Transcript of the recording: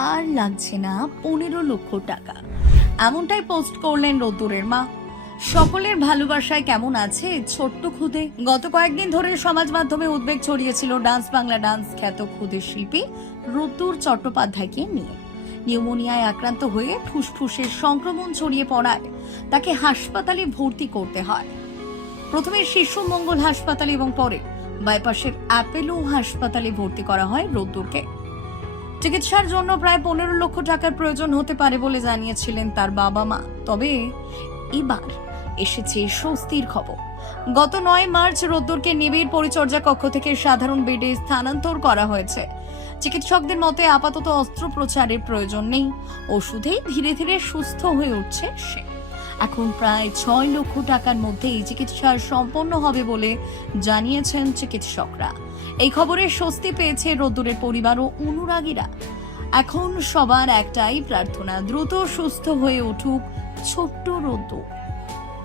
আর লাগছে না 15 লক্ষ টাকা, এমনটাই পোস্ট করলেন রোদ্দুরের মা। সকলের ভালোবাসায় কেমন আছে ছোট্ট খুদে। গত কয়েকদিন ধরে সমাজ মাধ্যমে উদ্বেগ ছড়িয়েছিল ডান্স বাংলা ডান্স খ্যাত খুদে শিল্পী রোদ্দুর চট্টোপাধ্যায়কে নিয়ে। নিউমোনিয়ায় আক্রান্ত হয়ে ফুসফুসের সংক্রমণ ছড়িয়ে পড়ায় তাকে হাসপাতালে ভর্তি করতে হয়। প্রথমে শিশু মঙ্গল হাসপাতালে এবং পরে বাইপাসের অ্যাপেলো হাসপাতালে ভর্তি করা হয় রোদ্দুরকে। চিকিৎসার জন্য প্রায় 15 লক্ষ টাকার প্রয়োজন হতে পারে বলে জানিয়েছিলেন তার বাবা মা। তবে এবার এসেছে স্বস্তির খবর। গত 9 মার্চ রোদ্দুরকে নিবিড় পরিচর্যা কক্ষ থেকে সাধারণ বেডে স্থানান্তর করা হয়েছে। চিকিৎসকদের মতে আপাতত অস্ত্রোপচারের প্রয়োজন নেই, ওষুধেই ধীরে ধীরে সুস্থ হয়ে উঠছে সে। এখন প্রায় 6 লক্ষ টাকার মধ্যেই চিকিৎসা সম্পন্ন হবে বলে জানিয়েছেন চিকিৎসকরা। এই খবরে স্বস্তি পেয়েছে রোদ্দুরের পরিবার ও অনুরাগীরা। এখন সবার একটাই প্রার্থনা, দ্রুত সুস্থ হয়ে উঠুক ছোট্ট রোদ্দুর।